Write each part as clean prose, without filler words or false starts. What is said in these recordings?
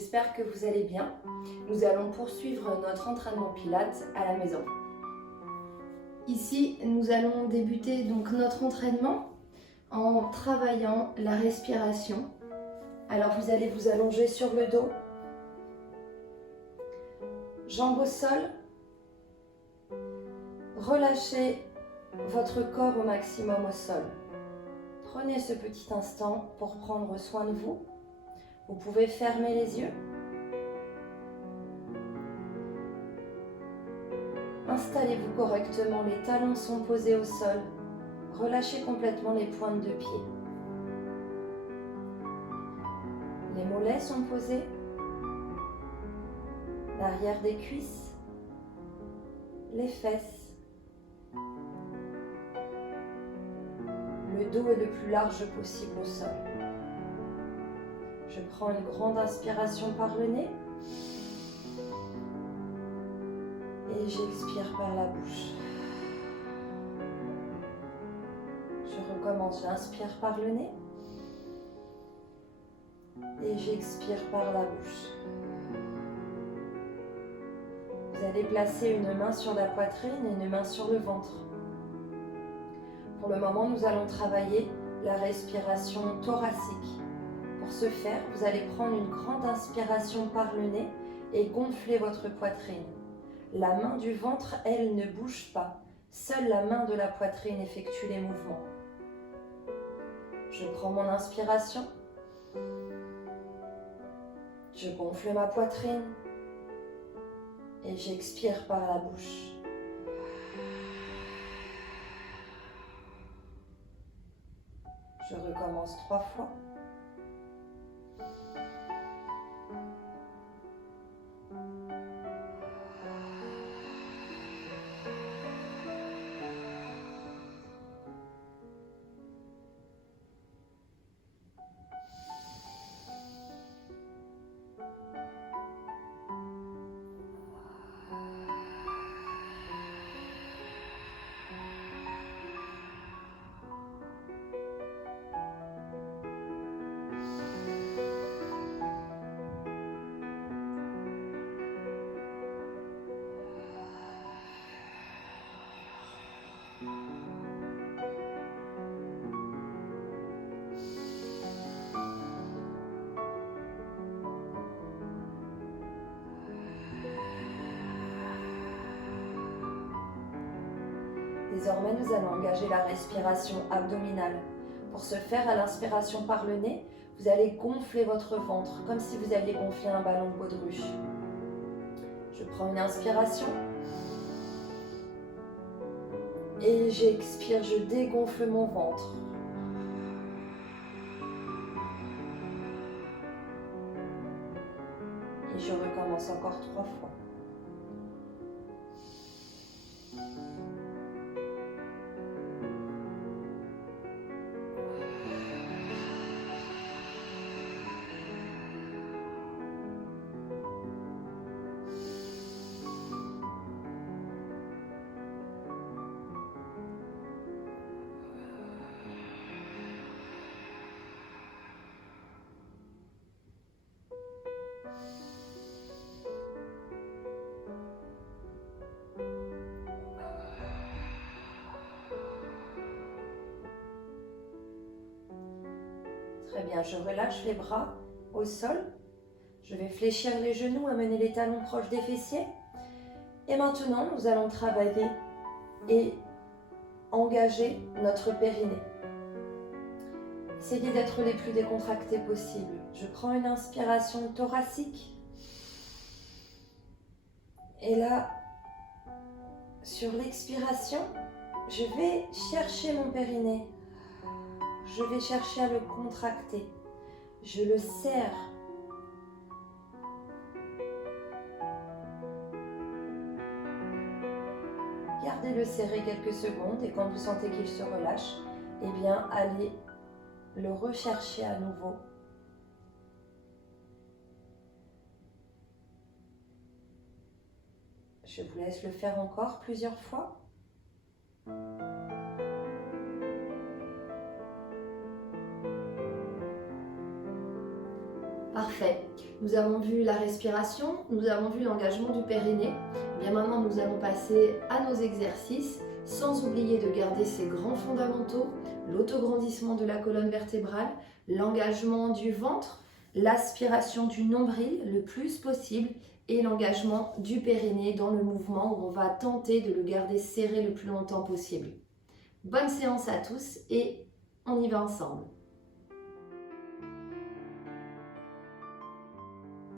j'espère que vous allez bien. Nous allons poursuivre notre entraînement Pilates à la maison. Ici, nous allons débuter donc notre entraînement en travaillant la respiration. Alors vous allez vous allonger sur le dos, jambes au sol, relâchez votre corps au maximum au sol. Prenez ce petit instant pour prendre soin de vous. Vous pouvez fermer les yeux. Installez-vous correctement, les talons sont posés au sol. Relâchez complètement les pointes de pied. Les mollets sont posés. L'arrière des cuisses. Les fesses. Le dos est le plus large possible au sol. Je prends une grande inspiration par le nez. Et j'expire par la bouche. Je recommence, j'inspire par le nez. Et j'expire par la bouche. Vous allez placer une main sur la poitrine et une main sur le ventre. Pour le moment, nous allons travailler la respiration thoracique. Pour ce faire, vous allez prendre une grande inspiration par le nez et gonfler votre poitrine. La main du ventre, elle, ne bouge pas. Seule la main de la poitrine effectue les mouvements. Je prends mon inspiration. Je gonfle ma poitrine. Et j'expire par la bouche. Je recommence 3 fois. Désormais, nous allons engager la respiration abdominale. Pour ce faire, à l'inspiration par le nez, vous allez gonfler votre ventre, comme si vous alliez gonfler un ballon de baudruche. Je prends une inspiration. Et j'expire, je dégonfle mon ventre. Et je recommence encore 3 fois. Très bien, je relâche les bras au sol. Je vais fléchir les genoux, amener les talons proches des fessiers. Et maintenant, nous allons travailler et engager notre périnée. Essayez d'être les plus décontractés possible. Je prends une inspiration thoracique. Et là, sur l'expiration, je vais chercher mon périnée. Je vais chercher à le contracter. Je le serre. Gardez-le serré quelques secondes et quand vous sentez qu'il se relâche, eh bien, allez le rechercher à nouveau. Je vous laisse le faire encore plusieurs fois. Parfait. Nous avons vu la respiration, nous avons vu l'engagement du périnée. Bien maintenant, nous allons passer à nos exercices, sans oublier de garder ces grands fondamentaux, l'autograndissement de la colonne vertébrale, l'engagement du ventre, l'aspiration du nombril le plus possible et l'engagement du périnée dans le mouvement où on va tenter de le garder serré le plus longtemps possible. Bonne séance à tous et on y va ensemble.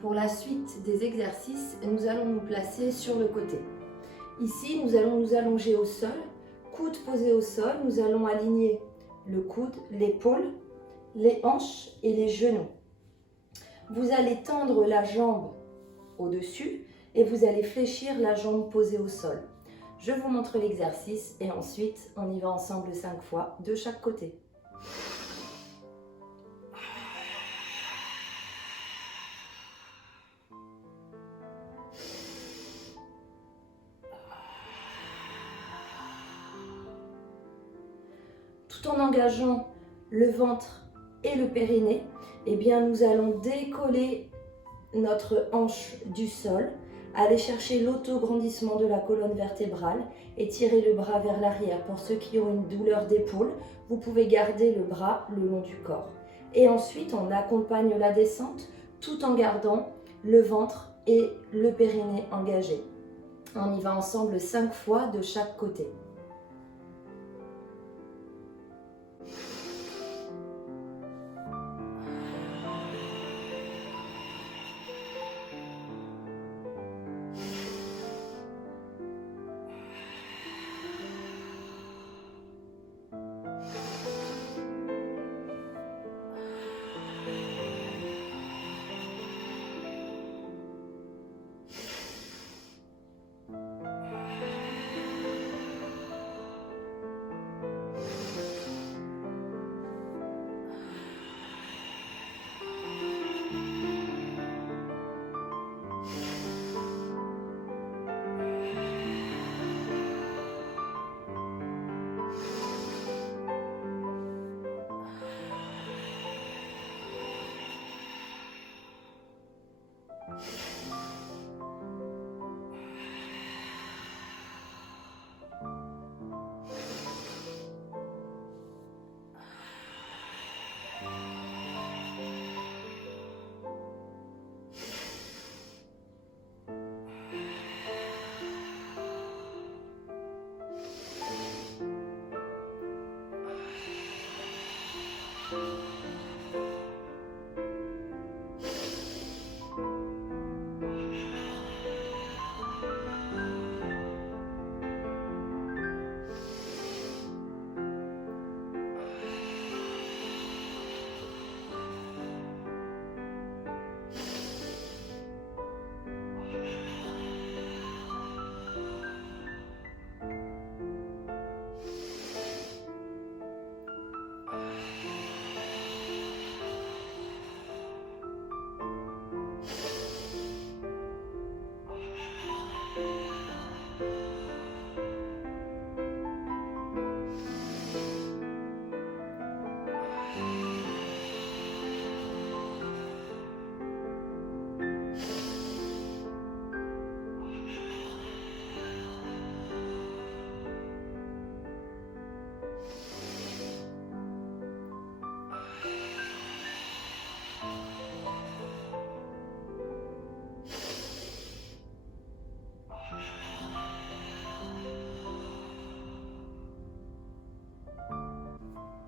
Pour la suite des exercices, nous allons nous placer sur le côté. Ici, nous allons nous allonger au sol, coude posé au sol, nous allons aligner le coude, l'épaule, les hanches et les genoux. Vous allez tendre la jambe au-dessus et vous allez fléchir la jambe posée au sol. Je vous montre l'exercice et ensuite on y va ensemble 5 fois de chaque côté. Tout en engageant le ventre et le périnée, eh bien nous allons décoller notre hanche du sol, aller chercher l'autograndissement de la colonne vertébrale et tirer le bras vers l'arrière. Pour ceux qui ont une douleur d'épaule, vous pouvez garder le bras le long du corps. Et ensuite, on accompagne la descente tout en gardant le ventre et le périnée engagés. On y va ensemble 5 fois de chaque côté.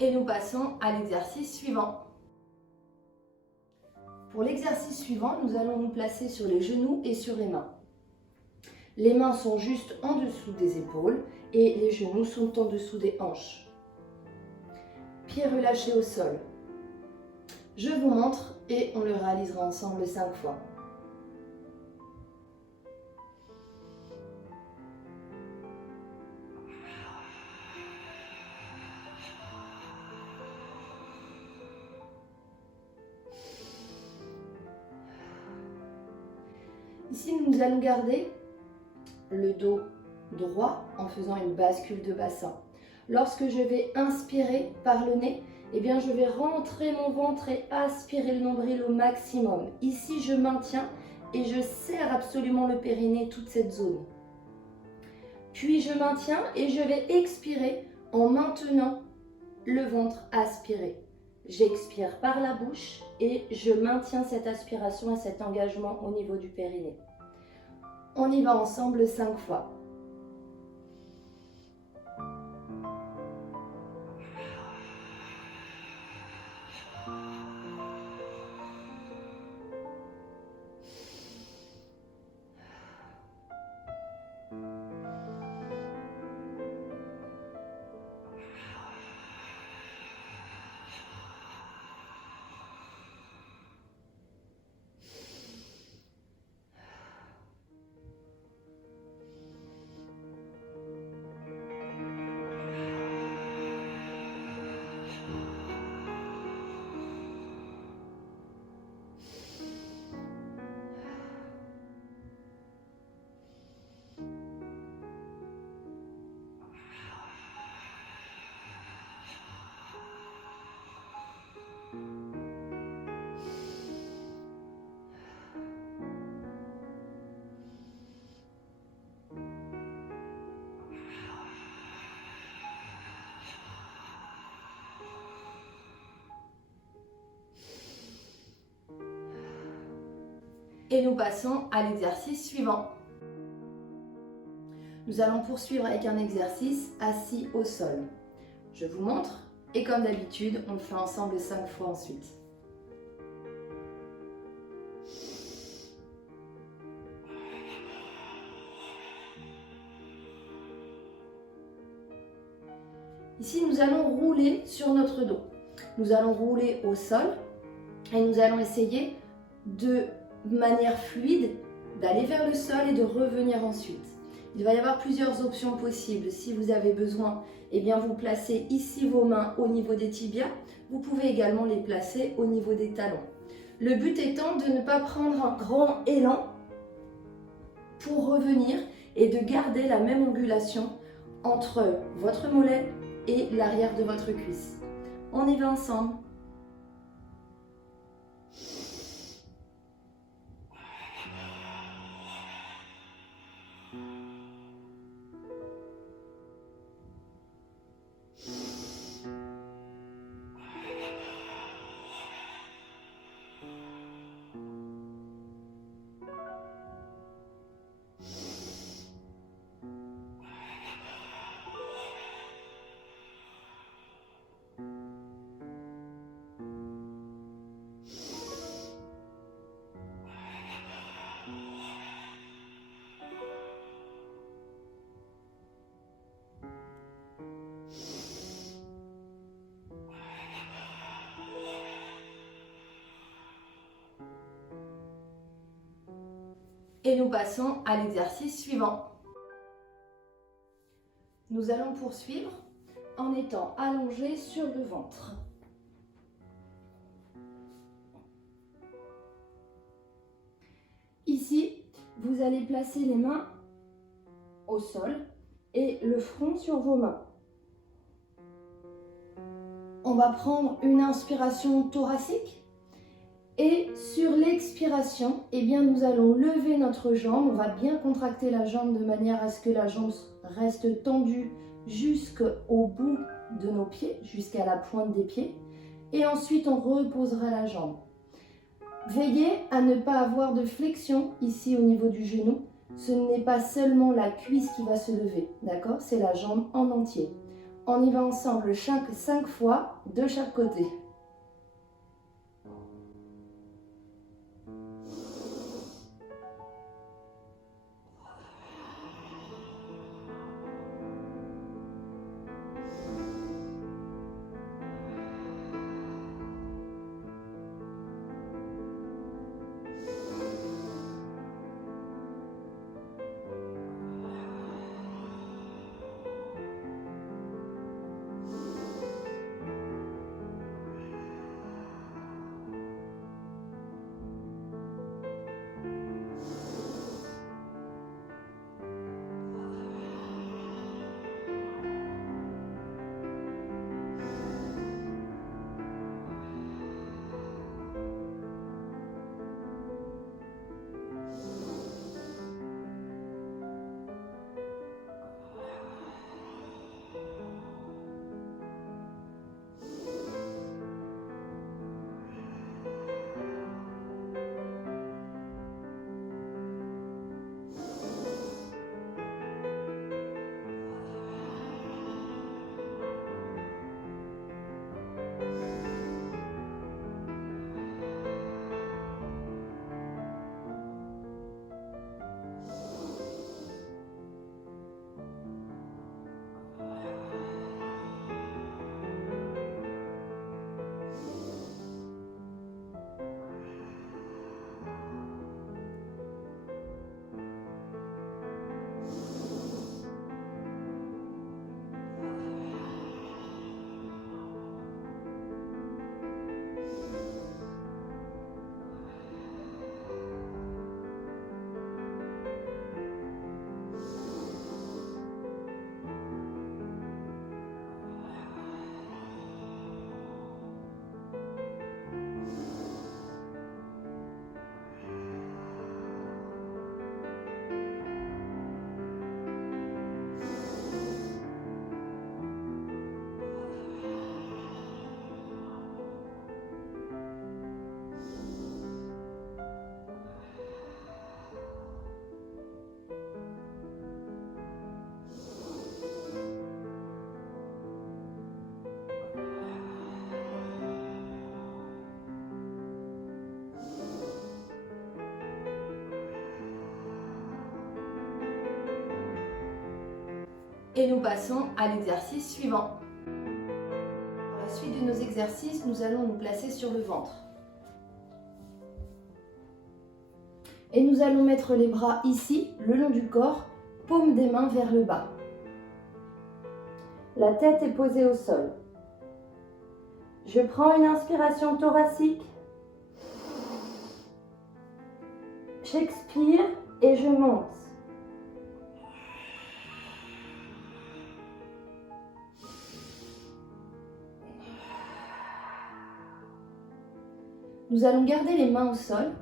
Et nous passons à l'exercice suivant. Pour l'exercice suivant, nous allons nous placer sur les genoux et sur les mains. Les mains sont juste en dessous des épaules et les genoux sont en dessous des hanches. Pieds relâchés au sol. Je vous montre et on le réalisera ensemble 5 fois. Ici, nous allons garder le dos droit en faisant une bascule de bassin. Lorsque je vais inspirer par le nez, eh bien je vais rentrer mon ventre et aspirer le nombril au maximum. Ici, je maintiens et je serre absolument le périnée, toute cette zone. Puis je maintiens et je vais expirer en maintenant le ventre aspiré. J'expire par la bouche et je maintiens cette aspiration et cet engagement au niveau du périnée. On y va ensemble 5 fois. Et nous passons à l'exercice suivant. Nous allons poursuivre avec un exercice assis au sol. Je vous montre et comme d'habitude, on le fait ensemble 5 fois ensuite. Ici, nous allons rouler sur notre dos. Nous allons rouler au sol et nous allons essayer de manière fluide d'aller vers le sol et de revenir ensuite. Il va y avoir plusieurs options possibles. Si vous avez besoin, eh bien vous placez ici vos mains au niveau des tibias. Vous pouvez également les placer au niveau des talons. Le but étant de ne pas prendre un grand élan pour revenir et de garder la même angulation entre votre mollet et l'arrière de votre cuisse. On y va ensemble. Et nous passons à l'exercice suivant. Nous allons poursuivre en étant allongés sur le ventre. Ici, vous allez placer les mains au sol et le front sur vos mains. On va prendre une inspiration thoracique. Et sur l'expiration, eh bien, nous allons lever notre jambe. On va bien contracter la jambe de manière à ce que la jambe reste tendue jusqu'au bout de nos pieds, jusqu'à la pointe des pieds. Et ensuite, on reposera la jambe. Veillez à ne pas avoir de flexion ici au niveau du genou. Ce n'est pas seulement la cuisse qui va se lever, d'accord? C'est la jambe en entier. On y va ensemble 5 fois de chaque côté. Et nous passons à l'exercice suivant. Pour la suite de nos exercices, nous allons nous placer sur le ventre. Et nous allons mettre les bras ici, le long du corps, paume des mains vers le bas. La tête est posée au sol. Je prends une inspiration thoracique. J'expire et je monte. Nous allons garder les mains au sol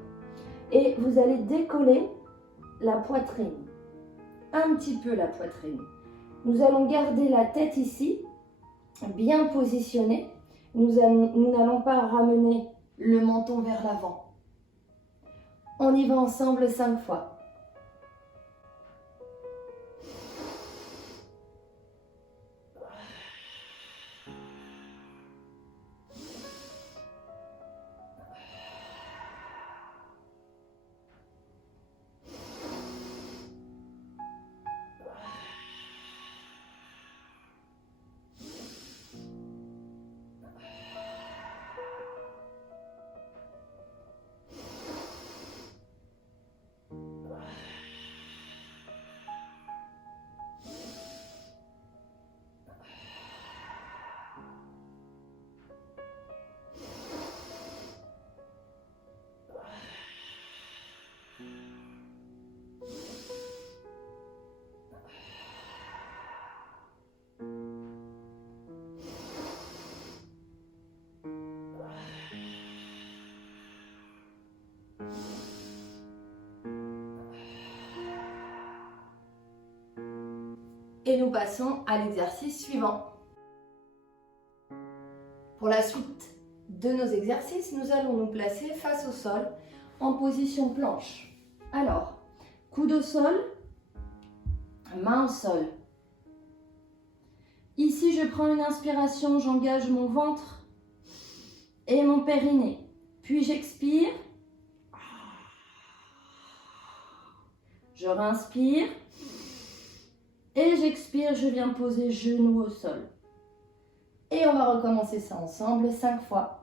et vous allez décoller la poitrine. Un petit peu la poitrine. Nous allons garder la tête ici, bien positionnée. Nous n'allons pas ramener le menton vers l'avant. On y va ensemble 5 fois. Et nous passons à l'exercice suivant. Pour la suite de nos exercices, nous allons nous placer face au sol en position planche. Alors, coude au sol, main au sol. Ici, je prends une inspiration, j'engage mon ventre et mon périnée. Puis j'expire. Je réinspire. Et j'expire, je viens poser genou au sol. Et on va recommencer ça ensemble 5 fois.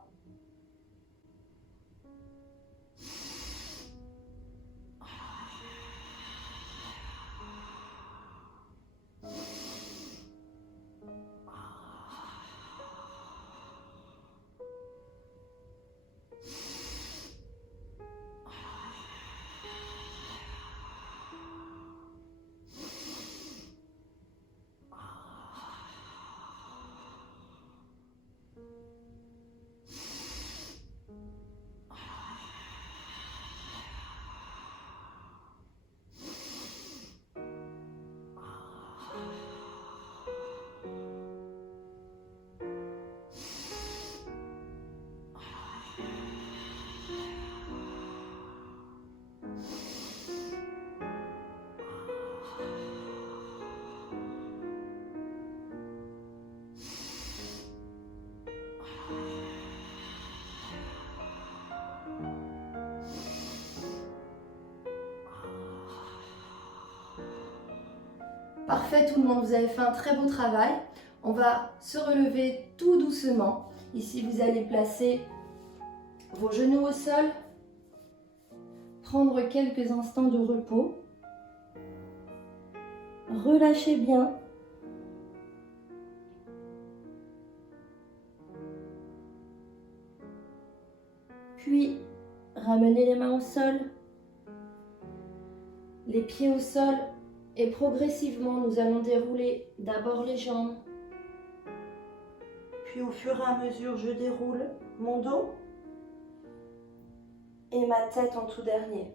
Parfait tout le monde, vous avez fait un très beau travail. On va se relever tout doucement. Ici, vous allez placer vos genoux au sol, prendre quelques instants de repos. Relâchez bien. Puis, ramenez les mains au sol, les pieds au sol. Et progressivement, nous allons dérouler d'abord les jambes. Puis au fur et à mesure, je déroule mon dos et ma tête en tout dernier.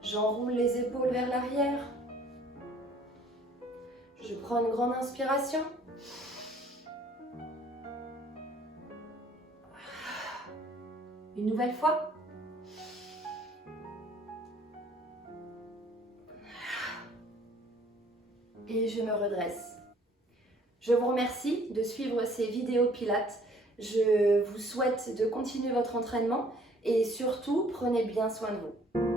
J'enroule les épaules vers l'arrière. Je prends une grande inspiration. Une nouvelle fois. Et je me redresse. Je vous remercie de suivre ces vidéos pilates. Je vous souhaite de continuer votre entraînement et surtout, prenez bien soin de vous.